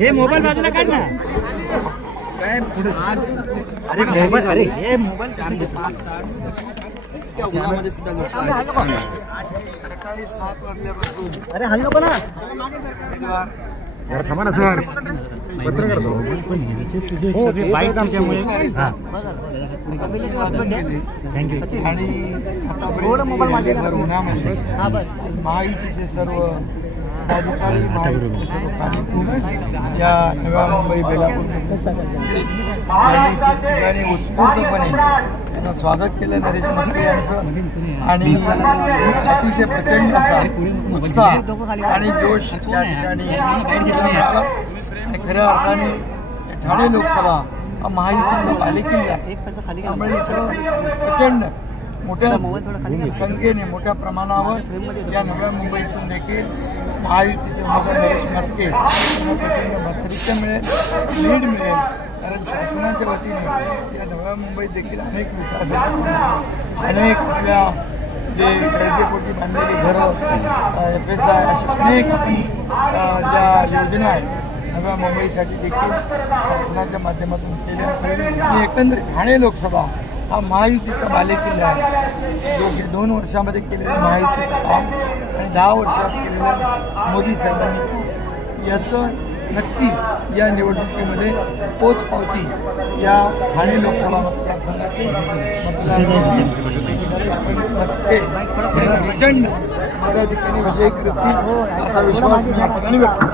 हे मोबाईल बाजूला काढ ना. अरे मोबाईल, अरे हे मोबाईल 4 ते 5 तास उन्हामध्ये सुद्धा सकाळी 7 वाजल्यापासून. अरे हल्लो पण यार थांबा ना सर, पत्र करतो तुझे बाईक आमच्यामुळे. थँक्यू. आणि आता मोबाईल माझ्या उन्हामध्ये महायुतीचे सर्व अधिकारी या नव्या मुंबई बेलापूर ठिकाणी उत्स्फूर्तपणे त्यांना स्वागत केलं नरेश मस्के यांचं. आणि अतिशय प्रचंड असा उत्साह आणि जोश या ठिकाणी मिळाला. आणि खऱ्या अर्थाने ठाणे लोकसभा हा महायुतीचा बालेकिल्ला आहे. त्यामुळे इथं प्रचंड मोठ्या संख्येने मोठ्या प्रमाणावर या नव्या मुंबईतून देखील महायुतीचे उमेदवार नरेश मस्के यांना प्रचंड मताधिक्य मिळेल, लीड मिळेल. कारण शासनाच्या वतीने या नव्या मुंबईत देखील अनेक विकासाचे अनेक आपल्या जे गरजेपोटी बांधलेली घरं, FSI अशा अनेक ज्या योजना आहेत नव्या मुंबईसाठी देखील शासनाच्या माध्यमातून केल्या. आणि एकंदरीत ठाणे लोकसभा हा महायुतीचा बालेकिल्ला आहे. 2 वर्षामध्ये केलेलं महायुतीचं काम आणि 10 वर्षात केलेलं मोदी साहेबांनी याचं नक्की या निवडणुकीमध्ये पोचपावती या ठाणे लोकसभा मतदारसंघातील प्रचंड मताधिक्याने विजयी करतील असा विश्वास मी या ठिकाणी व्यक्त करतो.